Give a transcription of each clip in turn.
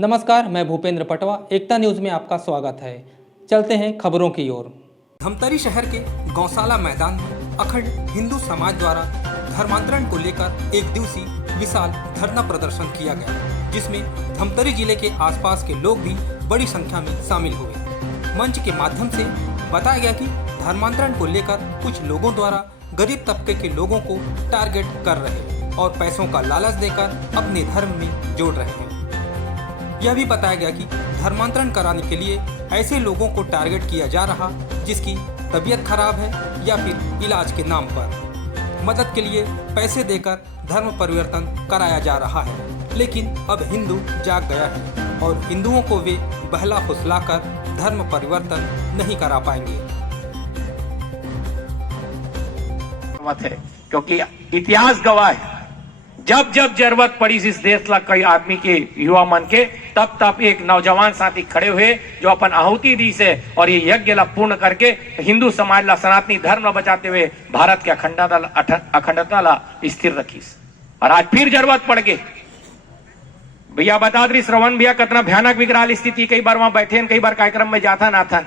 नमस्कार, मैं भूपेंद्र पटवा। एकता न्यूज में आपका स्वागत है। चलते हैं खबरों की ओर। धमतरी शहर के गौशाला मैदान में अखंड हिंदू समाज द्वारा धर्मांतरण को लेकर एक दिवसीय विशाल धरना प्रदर्शन किया गया, जिसमें धमतरी जिले के आसपास के लोग भी बड़ी संख्या में शामिल हुए। मंच के माध्यम से बताया गया कि धर्मांतरण को लेकर कुछ लोगों द्वारा गरीब तबके के लोगों को टारगेट कर रहे और पैसों का लालच देकर अपने धर्म में जोड़ रहे हैं। यह भी बताया गया कि धर्मांतरण कराने के लिए ऐसे लोगों को टारगेट किया जा रहा जिसकी तबीयत खराब है या फिर इलाज के नाम पर मदद के लिए पैसे देकर धर्म परिवर्तन कराया जा रहा है। लेकिन अब हिंदू जाग गया है और हिंदुओं को वे बहला फुसलाकर धर्म परिवर्तन नहीं करा पाएंगे। मत है क्योंकि इतिहास गवाह है, जब जब जरूरत पड़ी इस देश ला कई आदमी के युवा मन के, तब तब एक नौजवान साथी खड़े हुए जो अपन आहुति दी से और ये यज्ञ ला पूर्ण करके हिंदू समाज ला सनातनी धर्म ला बचाते हुए भारत के अखंडता ला स्थिर रखी। और आज फिर जरूरत पड़ गई। भैया बता दी श्रवण भैया कितना भयानक विकराल स्थिति, कई बार वहां बैठे, कई बार कार्यक्रम में जाता ना था।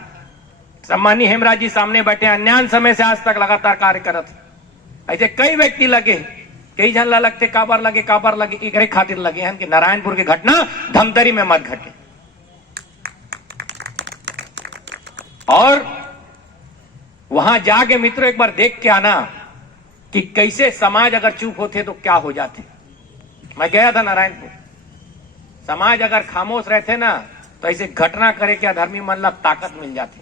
सम्मानी हेमराज जी सामने बैठे, अन्यान समय से आज तक लगातार कार्य करत। ऐसे कई व्यक्ति लगे, कई जन लगते काबर लगे एक खातिर लगे हैं कि नारायणपुर की घटना धमतरी में मत घटे। और वहां जाके मित्रों एक बार देख के आना कि कैसे समाज अगर चुप होते तो क्या हो जाते। मैं गया था नारायणपुर, समाज अगर खामोश रहते ना तो ऐसे घटना करे क्या धर्मी मन ला ताकत मिल जाती।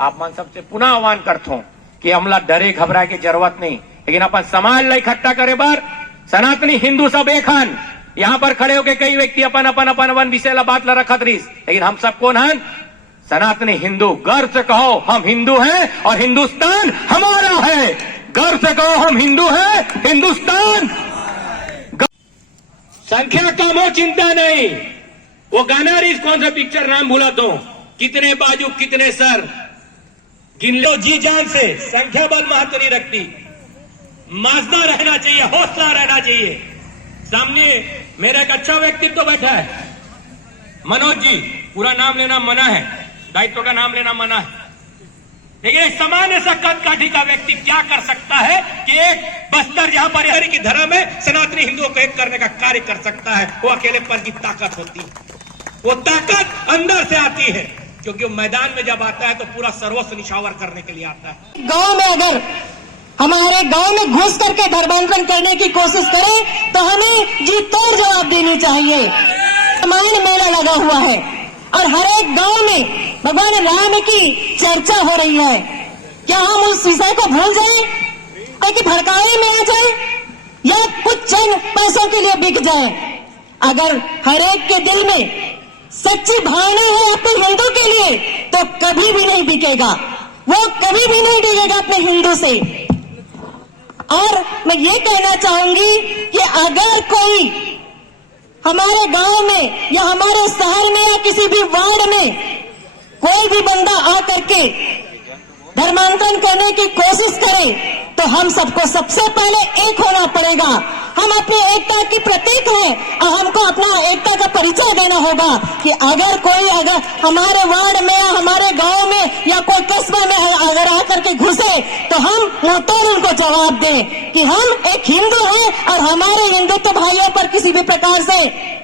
आप मन सबसे पुनः आह्वान करता हूं कि हमला डरे घबराए की जरूरत नहीं, लेकिन अपन समाज ला इकट्ठा करे बार सनातनी हिंदू सब एक हन। यहाँ पर खड़े होके कई व्यक्ति अपन विषय ला बात ला रखत रहीस, लेकिन हम सब कौन हन? सनातनी हिंदू। गर्व से कहो हम हिंदू हैं और हिंदुस्तान हमारा है। गर्व से कहो हम हिंदू हैं, हिंदुस्तान। संख्या कम हो चिंता नहीं। वो गाना रही कौन सा पिक्चर नाम भूला तो, कितने बाजू कितने सर, गिन लो जी जान से। संख्या बल महत्व नहीं रखती, माजदा रहना चाहिए, हौसला रहना चाहिए। सामने मेरा एक अच्छा व्यक्तित्व तो बैठा है, मनोज जी। पूरा नाम लेना मना है, दायित्व का नाम लेना मना है, लेकिन एक सामान्य सा कद काठी का व्यक्ति क्या कर सकता है कि एक बस्तर जहां पर हरि की धर्म है सनातनी हिंदुओं को एक करने का कार्य कर सकता है। वो अकेले पर की ताकत होती है, वो ताकत अंदर से आती है, क्योंकि वो मैदान में जब आता है तो पूरा सर्वस्व निछावर करने के लिए आता है। गांव में अगर हमारे गांव में घुस करके धर्मांतरण करने की कोशिश करे तो हमें जी तोड़ जवाब देनी चाहिए। रामायण मेला लगा हुआ है और हर एक गांव में भगवान राम की चर्चा हो रही है। क्या हम उस विषय को भूल जाएं, कि भड़कावे में आ जाए या कुछ चंद पैसों के लिए बिक जाए? अगर हर एक के दिल में सच्ची भावना है अपने हिंदू के लिए तो कभी भी नहीं बिकेगा, वो कभी भी नहीं बिकेगा अपने हिंदू से। और मैं ये कहना चाहूंगी कि अगर कोई हमारे गांव में या हमारे शहर में या किसी भी वार्ड में कोई भी बंदा आकर के धर्मांतरण करने की कोशिश करे तो हम सबको सबसे पहले एक होना पड़ेगा। हम अपनी एकता की प्रतीक हैं और हमको अपना एकता का परिचय देना होगा कि अगर हमारे वार्ड में या हमारे गांव में या कोई कस्बे में अगर आकर के घुसे तो हम मुंहतोड़ उनको जवाब दें कि हम एक हिंदू हैं और हमारे हिंदुत्व भाइयों पर किसी भी प्रकार से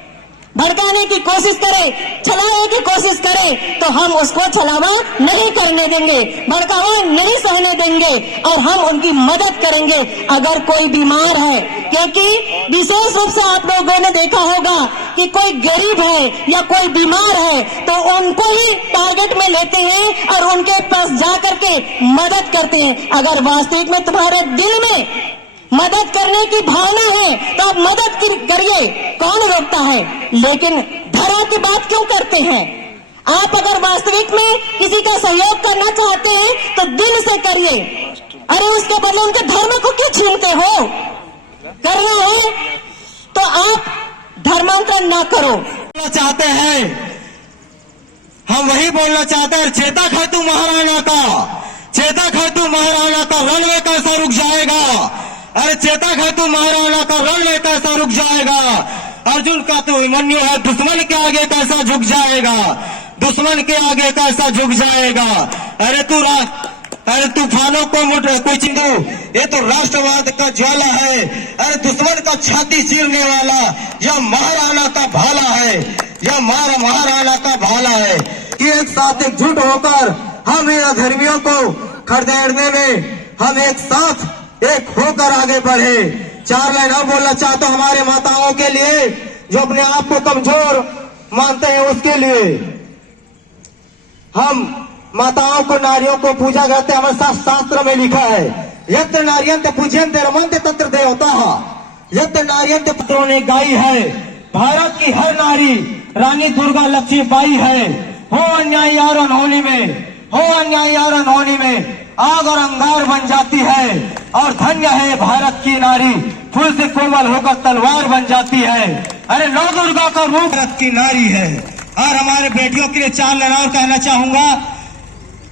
भड़काने की कोशिश करे, छलाने की कोशिश करे तो हम उसको छलावा नहीं करने देंगे, भड़कावा नहीं सहने देंगे और हम उनकी मदद करेंगे अगर कोई बीमार है। क्योंकि विशेष रूप से आप लोगों ने देखा होगा कि कोई गरीब है या कोई बीमार है तो उनको ही टारगेट में लेते हैं और उनके पास जाकर के मदद करते हैं। अगर वास्तविक में तुम्हारे दिल में मदद करने की भावना है तो आप मदद करिए, कौन रोकता है? लेकिन धर्म की बात क्यों करते हैं? आप अगर वास्तविक में किसी का सहयोग करना चाहते हैं तो दिल से करिए। अरे उसके बदले उनके धर्म को क्यों छीनते हो? करना है तो आप धर्मांतरण ना करो। चाहते हैं हम वही बोलना चाहते हैं। चेता खातू महाराणा का, चेता खातू महाराणा का रणवे कैसा रुक जाएगा? अरे चेता खातू महाराणा का रणवे कैसा रुक जाएगा? अर्जुन का तो अभिमन्यु है, दुश्मन के आगे कैसा झुक जाएगा, दुश्मन के आगे कैसा झुक जाएगा। अरे तूफानों को कोई चिंदू, ये तो राष्ट्रवाद का ज्वाला है। अरे दुश्मन का छाती चीरने वाला यह महाराणा का भाला है, यह महाराणा का भाला है कि एक साथ एकजुट होकर हम इन अधर्मियों को खदेड़ने में हम एक साथ एक होकर आगे बढ़े। 4 लाइन और बोलना चाहता हूं हमारे माताओं के लिए जो अपने आप को कमजोर मानते हैं, उसके लिए। हम माताओं को, नारियों को पूजा करते हैं। हमारे शास्त्र में लिखा है, यत्र नारियंत पूज्यन्ते रमन्ते तत्र देवताः, यत्र नारियंत पुत्रों ने गाई है। भारत की हर नारी रानी दुर्गा लक्ष्मीबाई है। हो अन्याय और अनहोनी में, हो अन्याय और अनहोनी में आग और अंगार बन जाती है। और धन्य है भारत की नारी, फूल से कोमल होकर तलवार बन जाती है। अरे नौ दुर्गा का रूप भारत की नारी है। और हमारे बेटियों के लिए 4 लाइन और कहना चाहूंगा।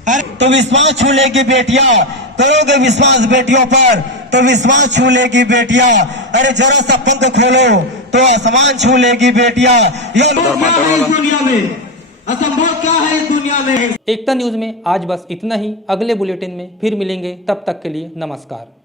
अरे तो विश्वास छू लेगी बेटियां, करोगे विश्वास बेटियों पर तो विश्वास छू लेगी बेटियां। अरे जरा सा पंख खोलो तो आसमान छू लेगी बेटियां। यह क्या है इस दुनिया में, असंभव क्या है इस दुनिया में। एकता न्यूज़ में आज बस इतना ही। अगले बुलेटिन में फिर मिलेंगे, तब तक के लिए नमस्कार।